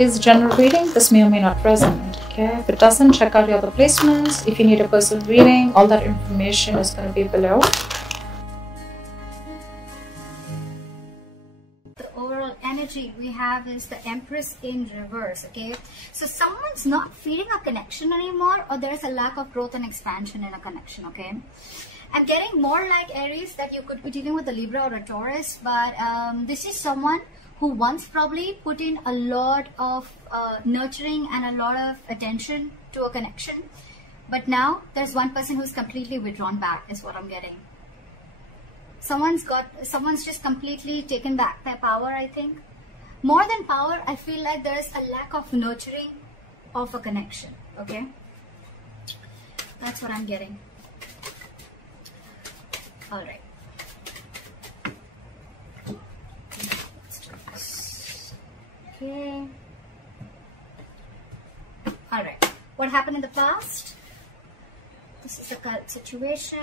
it is general reading, this may or may not resonate. Okay, if it doesn't, check out your other placements. If you need a personal reading, all that information is going to be below. Overall energy we have is the Empress in reverse. Okay, so someone's not feeling a connection anymore, or there's a lack of growth and expansion in a connection. Okay, I'm getting more like Aries that you could be dealing with a Libra or a Taurus, but this is someone who once probably put in a lot of nurturing and a lot of attention to a connection, but now there's one person who's completely withdrawn back is what I'm getting. Someone's just completely taken back their power. I think more than power, I feel like there's a lack of nurturing of a connection. Okay, that's what I'm getting. All right, let's do this. Okay, all right, what happened in the past? This is the current situation.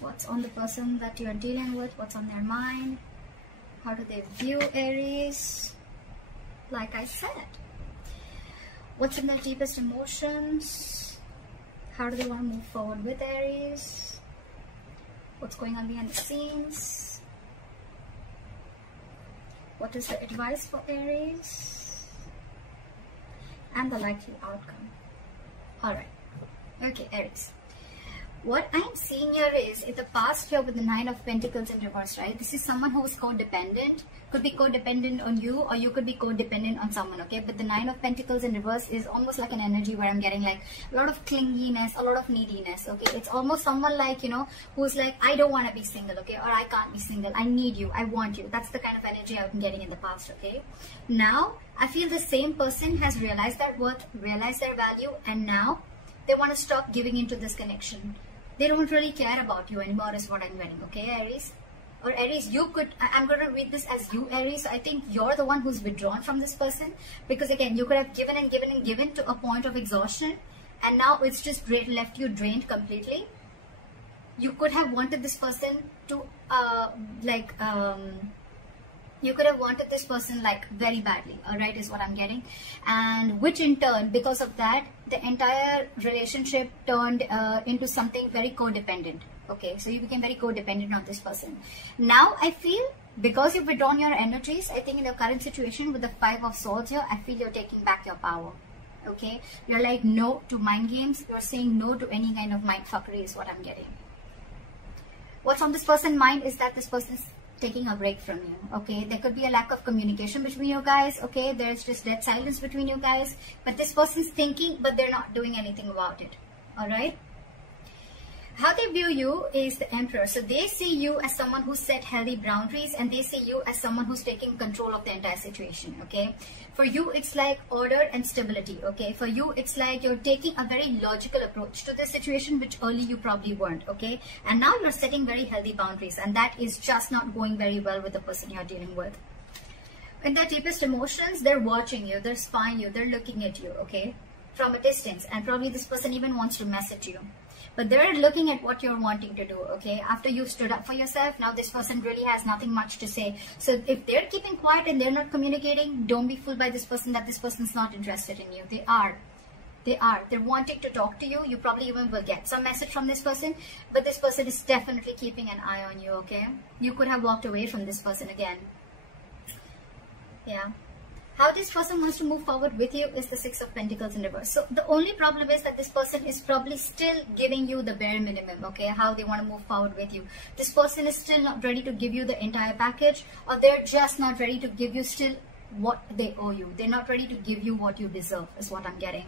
What's on the person that you are dealing with, what's on their mind, how do they view Aries? Like I said, what's in their deepest emotions, how do they want to move forward with Aries, what's going on behind the scenes, what is the advice for Aries, and the likely outcome. Alright, okay, Aries. What I'm seeing here is, in the past here with the Nine of Pentacles in reverse, right? This is someone who is codependent. Could be codependent on you, or you could be codependent on someone, okay? But the Nine of Pentacles in reverse is almost like an energy where I'm getting like a lot of clinginess, a lot of neediness, okay? It's almost someone like, you know, who's like, I don't want to be single, okay? Or I can't be single. I need you. I want you. That's the kind of energy I've been getting in the past, okay? Now, I feel the same person has realized their worth, realized their value, and now they want to stop giving into this connection. They don't really care about you anymore is what I'm getting, okay, Aries? Or Aries, you could, I'm going to read this as you, Aries. So I think you're the one who's withdrawn from this person, because again, you could have given and given and given to a point of exhaustion, and now it's just left you drained completely. You could have wanted this person to, you could have wanted this person like very badly, all right, is what I'm getting. And which in turn, because of that, the entire relationship turned into something very codependent. Okay, so you became very codependent on this person. Now I feel, because you've withdrawn your energies, I think in your current situation with the Five of Swords here, I feel you're taking back your power. Okay, you're like no to mind games. You're saying no to any kind of mind fuckery is what I'm getting. What's on this person's mind is that this person's taking a break from you. Okay, there could be a lack of communication between you guys. Okay, there's just dead silence between you guys, but this person's thinking, but they're not doing anything about it. All right, how they view you is the Emperor. So they see you as someone who set healthy boundaries, and they see you as someone who's taking control of the entire situation. Okay, for you it's like order and stability. Okay, for you it's like you're taking a very logical approach to the situation, which early you probably weren't. Okay, and now you're setting very healthy boundaries, and that is just not going very well with the person you're dealing with. In their deepest emotions, they're watching you, they're spying you, they're looking at you, okay, from a distance, and probably this person even wants to message you. But they're looking at what you're wanting to do, okay? After you've stood up for yourself, now this person really has nothing much to say. So if they're keeping quiet and they're not communicating, don't be fooled by this person that this person's not interested in you. They are. They're wanting to talk to you. You probably even will get some message from this person, but this person is definitely keeping an eye on you, okay? You could have walked away from this person again. Yeah. How this person wants to move forward with you is the Six of Pentacles in reverse. So the only problem is that this person is probably still giving you the bare minimum, okay, how they want to move forward with you. This person is still not ready to give you the entire package, or they're just not ready to give you still what they owe you. They're not ready to give you what you deserve is what I'm getting.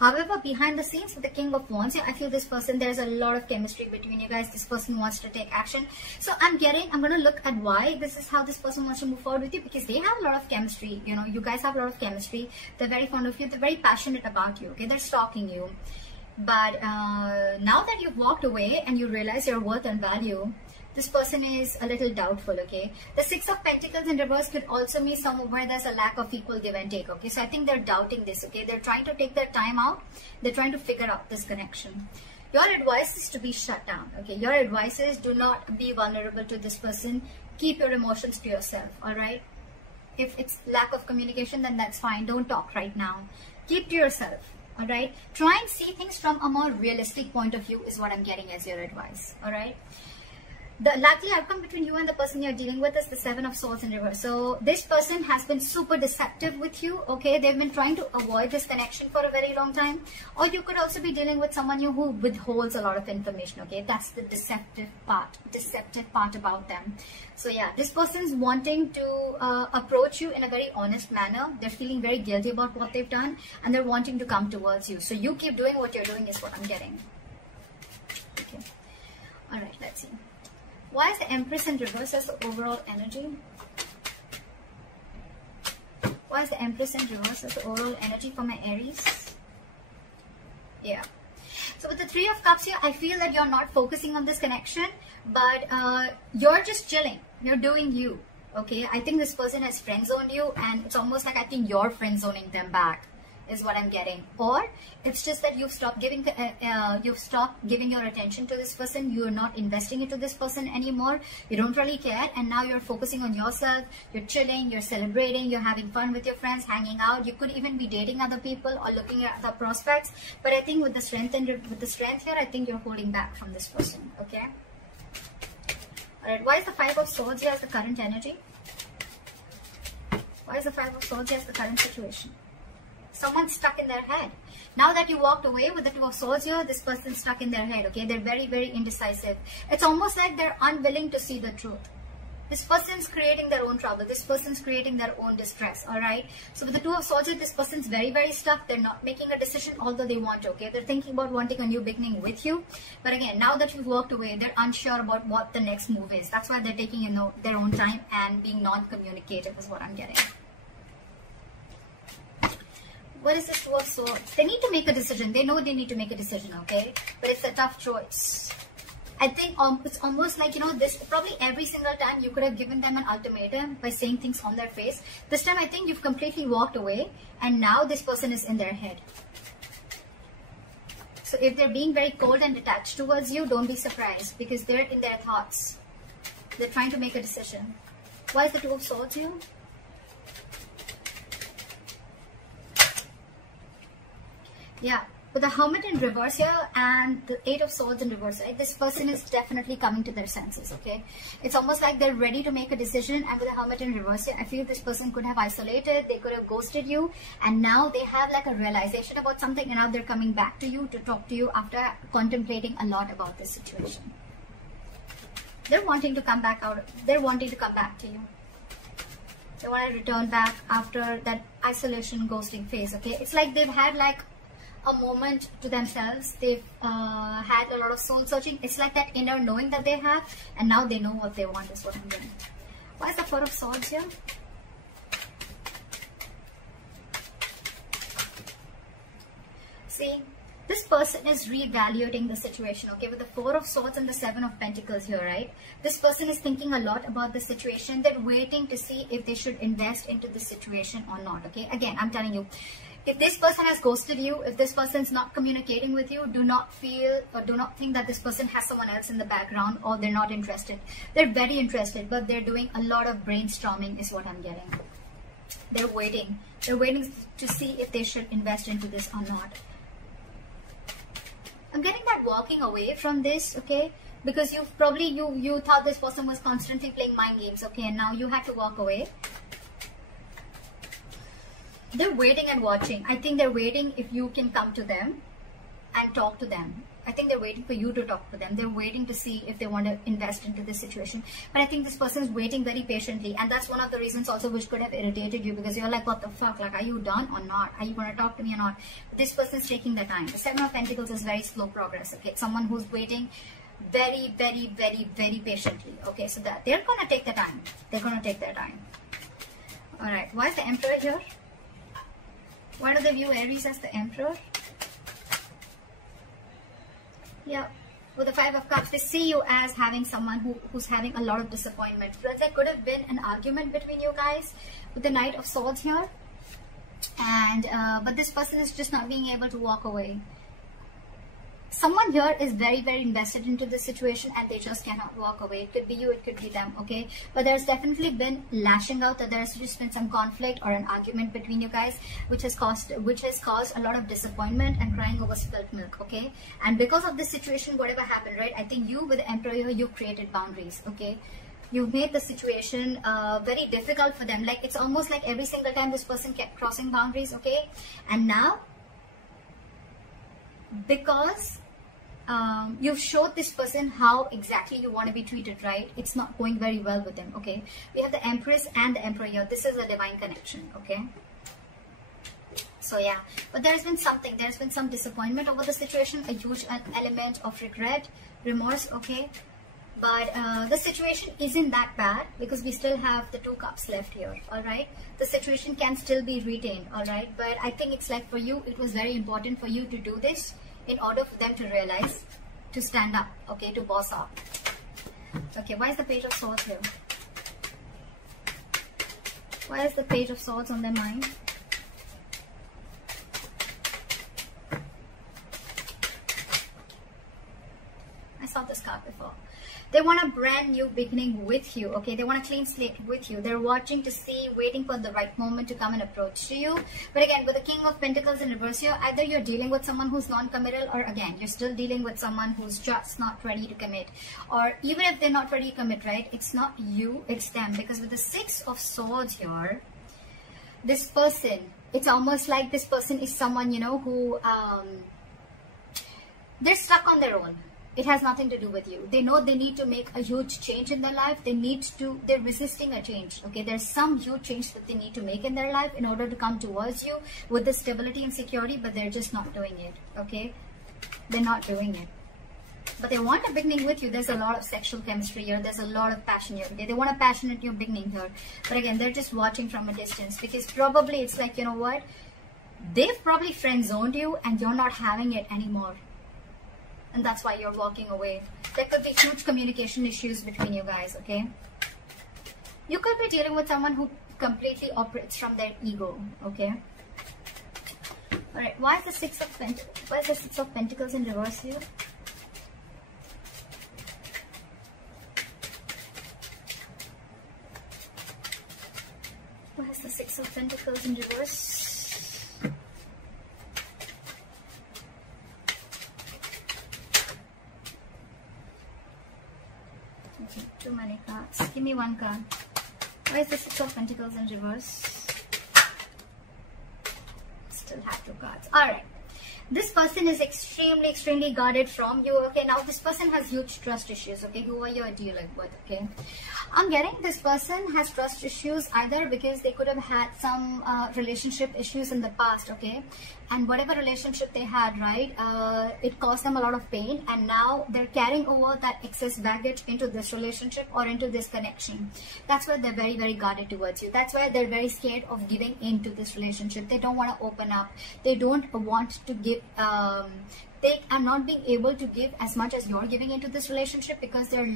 However, behind the scenes with the King of Wands, I feel this person, there's a lot of chemistry between you guys. This person wants to take action. So I'm going to look at why this is how this person wants to move forward with you, because they have a lot of chemistry. You know, you guys have a lot of chemistry. They're very fond of you. They're very passionate about you. Okay, they're stalking you. But now that you've walked away and you realize your worth and value, this person is a little doubtful, okay? The Six of Pentacles in reverse could also mean somewhere where there's a lack of equal give and take, okay? So I think they're doubting this, okay? They're trying to take their time out. They're trying to figure out this connection. Your advice is to be shut down, okay? Your advice is do not be vulnerable to this person. Keep your emotions to yourself, all right? If it's lack of communication, then that's fine. Don't talk right now. Keep to yourself. All right. Try and see things from a more realistic point of view is what I'm getting as your advice. All right. The likely outcome between you and the person you're dealing with is the 7 of Swords in reverse. So this person has been super deceptive with you. Okay, they've been trying to avoid this connection for a very long time. Or you could also be dealing with someone who withholds a lot of information. Okay, that's the deceptive part about them. So yeah, this person's wanting to approach you in a very honest manner. They're feeling very guilty about what they've done, and they're wanting to come towards you. So you keep doing what you're doing is what I'm getting. Okay. All right, let's see. Why is the Empress in reverse as the overall energy? Why is the Empress in reverse as the overall energy for my Aries? Yeah. So with the 3 of Cups here, I feel that you're not focusing on this connection, but you're just chilling. You're doing you. Okay. I think this person has friend zoned you, and it's almost like I think you're friend zoning them back, is what I'm getting. Or it's just that you've stopped giving your attention to this person. You're not investing into this person anymore. You don't really care, and now you're focusing on yourself. You're chilling, you're celebrating, you're having fun with your friends, hanging out. You could even be dating other people or looking at other prospects. But I think with the strength here, I think you're holding back from this person. Okay. All right. Why is the 5 of Swords here as the current energy? Why is the 5 of Swords here as the current situation? Someone's stuck in their head. Now that you walked away with the 2 of Swords here, this person's stuck in their head. Okay, they're very, very indecisive. It's almost like they're unwilling to see the truth. This person's creating their own trouble. This person's creating their own distress. All right. So with the 2 of Swords here, this person's very, very stuck. They're not making a decision, although they want to. Okay, they're thinking about wanting a new beginning with you. But again, now that you've walked away, they're unsure about what the next move is. That's why they're taking their own time and being non-communicative is what I'm getting. What is this 2 of Swords? They need to make a decision. They know they need to make a decision, okay? But it's a tough choice. I think it's almost like, this probably every single time you could have given them an ultimatum by saying things on their face. This time I think you've completely walked away, and now this person is in their head. So if they're being very cold and detached towards you, don't be surprised, because they're in their thoughts. They're trying to make a decision. Why is the 2 of Swords here? Yeah, with the Hermit in reverse here and the 8 of Swords in reverse, right? This person is definitely coming to their senses, okay? It's almost like they're ready to make a decision, and with the Hermit in reverse here, I feel this person could have isolated, they could have ghosted you, and now they have like a realization about something, and now they're coming back to you to talk to you after contemplating a lot about this situation. They're wanting to come back they're wanting to come back to you. They want to return back after that isolation ghosting phase, okay? It's like they've had like a moment to themselves. They've had a lot of soul searching. It's like that inner knowing that they have, and now they know what they want is what I'm getting. Why is the 4 of Swords here? See, this person is reevaluating the situation, okay? With the 4 of Swords and the 7 of Pentacles here, right? This person is thinking a lot about the situation. They're waiting to see if they should invest into the situation or not, okay? Again, I'm telling you, if this person has ghosted you, if this person's not communicating with you, do not feel or do not think that this person has someone else in the background or they're not interested. They're very interested, but they're doing a lot of brainstorming is what I'm getting. They're waiting. They're waiting to see if they should invest into this or not. I'm getting that walking away from this, okay? Because you've probably, you thought this person was constantly playing mind games, okay? And now you had to walk away. They're waiting and watching. I think they're waiting if you can come to them and talk to them. I think they're waiting for you to talk to them. They're waiting to see if they want to invest into this situation. But I think this person is waiting very patiently. And that's one of the reasons also which could have irritated you, because you're like, what the fuck? Like, are you done or not? Are you going to talk to me or not? But this person is taking their time. The 7 of Pentacles is very slow progress. Okay, someone who's waiting very, very, very, very patiently. Okay, so that they're going to take their time. They're going to take their time. All right. Why is the Emperor here? Why do they view Aries as the Emperor? Yeah, with the 5 of Cups, they see you as having someone who's having a lot of disappointment. There could have been an argument between you guys with the Knight of Swords here. And but this person is just not being able to walk away. Someone here is very, very invested into this situation and they just cannot walk away. It could be you, it could be them, okay? But there's definitely been lashing out, that there's just been some conflict or an argument between you guys, which has caused a lot of disappointment and crying over spilt milk, okay? And because of this situation, whatever happened, right? I think you with the Emperor here, you created boundaries, okay? You've made the situation very difficult for them. Like, it's almost like every single time this person kept crossing boundaries, okay? And now, because you've showed this person how exactly you want to be treated, right? It's not going very well with them, okay? We have the Empress and the Emperor here. This is a divine connection, okay? So yeah, but there's been some disappointment over the situation, a huge element of regret, remorse, okay? But the situation isn't that bad because we still have the 2 cups left here, all right? The situation can still be retained, all right? But I think it's like for you, it was very important for you to do this in order for them to realize, to stand up, okay, to boss up. Okay, why is the Page of Swords here? Why is the Page of Swords on their mind? I saw this card before. They want a brand new beginning with you, okay? They want a clean slate with you. They're watching to see, waiting for the right moment to come and approach to you. But again, with the King of Pentacles in reverse here, either you're dealing with someone who's non-committal, or again, you're still dealing with someone who's just not ready to commit. Or even if they're not ready to commit, right? It's not you, it's them. Because with the 6 of Swords here, this person, it's almost like this person is someone, you know, who, they're stuck on their own. It has nothing to do with you. They know they need to make a huge change in their life. They're resisting a change, okay? There's some huge change that they need to make in their life in order to come towards you with the stability and security, but they're just not doing it, okay? They're not doing it. But they want a beginning with you. There's a lot of sexual chemistry here. There's a lot of passion here, okay? They want a passionate new beginning here. But again, they're just watching from a distance because probably it's like, you know what? They've probably friend-zoned you and you're not having it anymore. And that's why you're walking away. There could be huge communication issues between you guys, okay? You could be dealing with someone who completely operates from their ego, okay? Alright, why is the Six of Pentacles in reverse here? Why is the Six of Pentacles in reverse? Too many cards. Give me one card. Why is the Six of Pentacles in reverse? Still have 2 cards. Alright. This person is extremely guarded from you. Okay, now this person has huge trust issues. Okay, who are you dealing with? Okay, I'm getting this person has trust issues either because they could have had some relationship issues in the past. Okay, and whatever relationship they had, right, it caused them a lot of pain, and now they're carrying over that excess baggage into this relationship or into this connection. That's why they're very guarded towards you. That's why they're very scared of giving into this relationship. They don't want to open up. They don't want to give. They are not being able to give as much as you're giving into this relationship because they're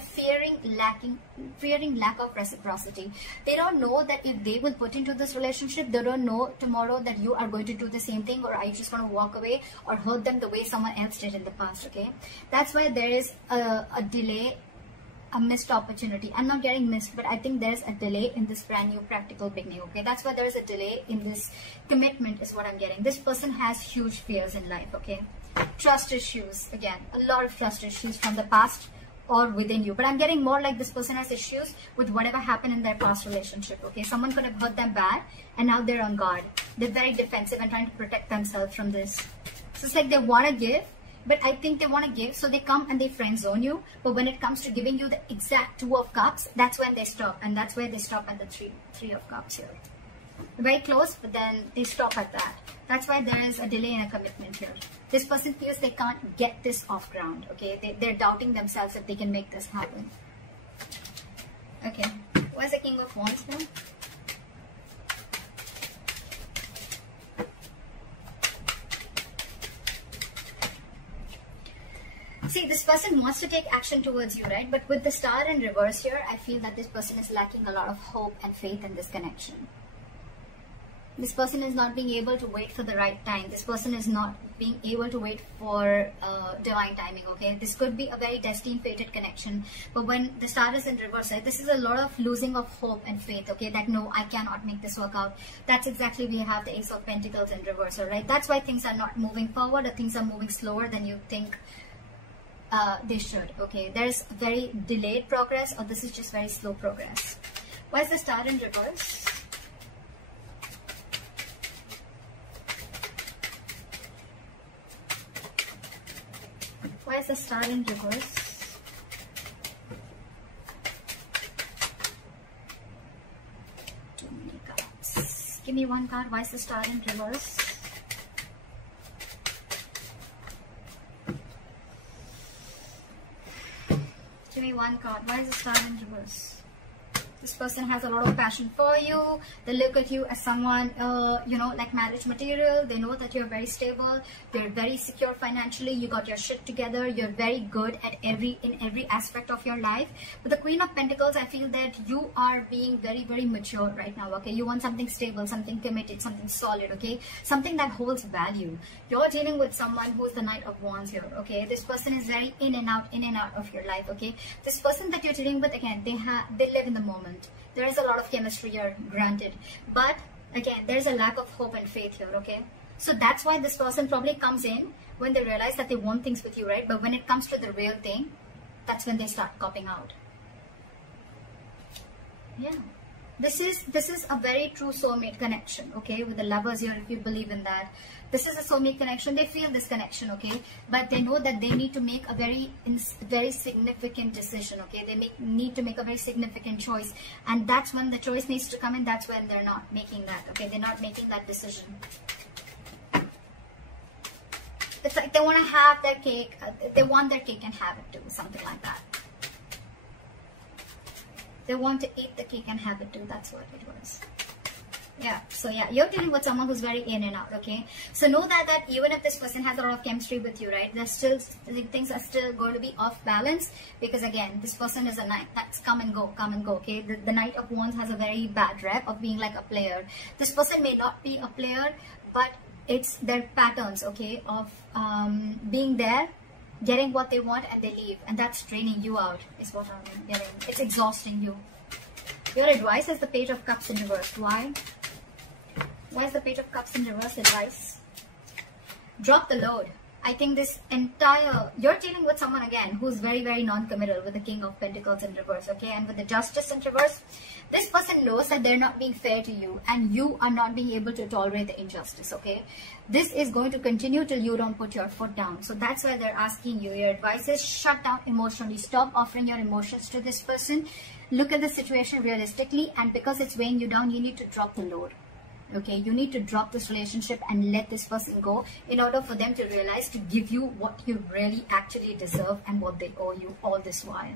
fearing lack of reciprocity. They don't know that if they will put into this relationship, they don't know tomorrow that you are going to do the same thing, or are you just going to walk away or hurt them the way someone else did in the past. Okay, that's why there is a delay, a missed opportunity. I'm not getting missed, but I think there's a delay in this brand new practical beginning. Okay, that's why there's a delay in this commitment is what I'm getting. This person has huge fears in life. Okay, trust issues, again, a lot of trust issues from the past or within you, but I'm getting more like this person has issues with whatever happened in their past relationship. Okay, someone could have hurt them bad and now they're on guard. They're very defensive and trying to protect themselves from this. So it's like they want to give, but I think they want to give, so they come and they friend zone you. But when it comes to giving you the exact 2 of Cups, that's when they stop, and that's where they stop at the three of Cups here. Very close, but then they stop at that. That's why there is a delay in a commitment here. This person feels they can't get this off ground. Okay, they're doubting themselves if they can make this happen. Okay, where's the King of Wands now? See, this person wants to take action towards you, right? But with the Star in reverse here, I feel that this person is lacking a lot of hope and faith in this connection. This person is not being able to wait for the right time. This person is not being able to wait for divine timing, okay? This could be a very destined, fated connection. But when the star is in reverse, right, this is a lot of losing of hope and faith, okay? That no, I cannot make this work out. That's exactly, we have the Ace of Pentacles in reverse, right? That's why things are not moving forward, or things are moving slower than you think they should, okay? There's very delayed progress, or this is just very slow progress. Why is the star in reverse? Why is the star in reverse? Too many cards. Give me one card. Why is the star in reverse? Give me one card. Why is the star in reverse? This person has a lot of passion for you. They look at you as someone, you know, like marriage material. They know that you're very stable. You're very secure financially. You got your shit together. You're very good at in every aspect of your life. But the Queen of Pentacles, I feel that you are being very, very mature right now, okay? You want something stable, something committed, something solid, okay? Something that holds value. You're dealing with someone who's the Knight of Wands here, okay? This person is very in and out of your life, okay? This person that you're dealing with, again, they live in the moment. There is a lot of chemistry here, granted, but again, there's a lack of hope and faith here, okay? So that's why this person probably comes in when they realize that they want things with you, right? But when it comes to the real thing, that's when they start copping out. Yeah, this is a very true soulmate connection, okay? With the lovers here, if you believe in that, this is a soulmate connection. They feel this connection, okay? But they know that they need to make a very significant decision, okay? They need to make a very significant choice, and that's when the choice needs to come in. That's when they're not making that, okay? They're not making that decision. It's like they want to have their cake. They want their cake and have it too, something like that. They want to eat the cake and have it too. That's what it was. Yeah, so yeah, you're dealing with someone who's very in and out, okay? So know that even if this person has a lot of chemistry with you, right, there's still, things are still going to be off balance, because again, this person is a knight. That's come and go, okay? The Knight of Wands has a very bad rep of being like a player. This person may not be a player, but it's their patterns, okay, of being there, getting what they want, and they leave, and that's draining you out, is what I'm getting. It's exhausting you. Your advice is the Page of Cups in reverse. Why? Why is the Page of Cups in reverse advice? Drop the load. I think this entire, you're dealing with someone again who's very, very non-committal, with the King of Pentacles in reverse, okay? And with the Justice in reverse, this person knows that they're not being fair to you, and you are not being able to tolerate the injustice, okay? This is going to continue till you don't put your foot down. So that's why they're asking you. Your advice is shut down emotionally. Stop offering your emotions to this person. Look at the situation realistically, and because it's weighing you down, you need to drop the load. Okay, you need to drop this relationship and let this person go, in order for them to realize to give you what you really actually deserve and what they owe you all this while.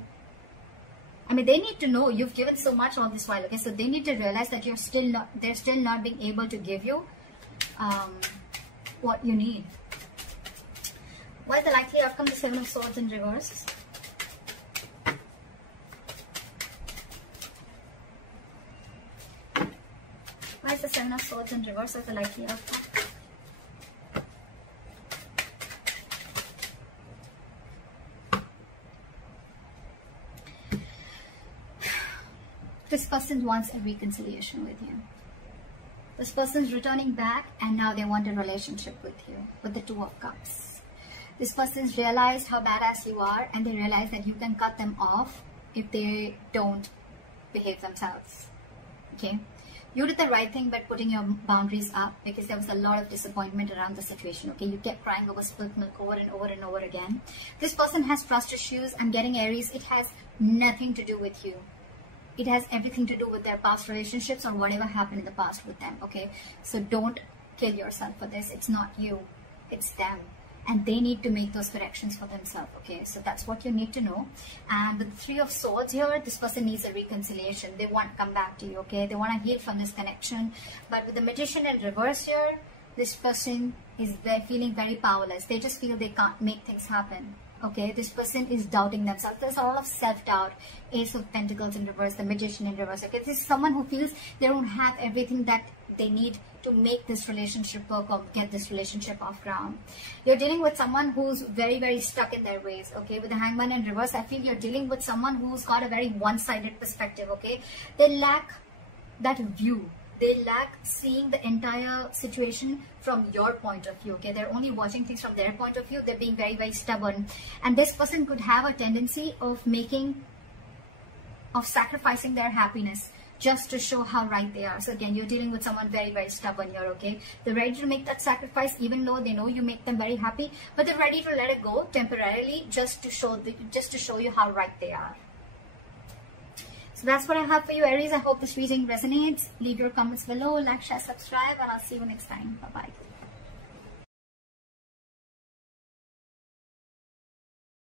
I mean, they need to know you've given so much all this while, okay? So they need to realize that they're still not being able to give you what you need. What is the likely outcome? The Seven of Swords in reverse. Why is the Seven of Swords in reverse as the likely outcome? This person wants a reconciliation with you. This person's returning back, and now they want a relationship with you, with the Two of Cups. This person's realized how badass you are, and they realize that you can cut them off if they don't behave themselves. Okay? You did the right thing by putting your boundaries up, because there was a lot of disappointment around the situation, okay? You kept crying over spilt milk over and over and over again. This person has trust issues. I'm getting Aries. It has nothing to do with you. It has everything to do with their past relationships or whatever happened in the past with them, okay? So don't kill yourself for this. It's not you. It's them. And they need to make those corrections for themselves, okay? So that's what you need to know. And with the Three of Swords here, this person needs a reconciliation. They want to come back to you, okay? They want to heal from this connection. But with the Magician in reverse here, this person is feeling very powerless. They just feel they can't make things happen, Okay, this person is doubting themselves. There's a lot of self-doubt. Ace of Pentacles in reverse, the Magician in reverse. Okay, this is someone who feels they don't have everything that they need to make this relationship work or get this relationship off ground. You're dealing with someone who's very, very stuck in their ways. Okay, with the Hangman in reverse, I feel you're dealing with someone who's got a very one-sided perspective. Okay, they lack that view. They lack seeing the entire situation from your point of view. Okay, they're only watching things from their point of view. They're being very, very stubborn, and this person could have a tendency of sacrificing their happiness just to show how right they are. So again, you're dealing with someone very, very stubborn here. Okay, they're ready to make that sacrifice even though they know you make them very happy, but they're ready to let it go temporarily just to show you how right they are. So that's what I have for you, Aries. I hope this reading resonates. Leave your comments below, like, share, subscribe, and I'll see you next time. Bye bye.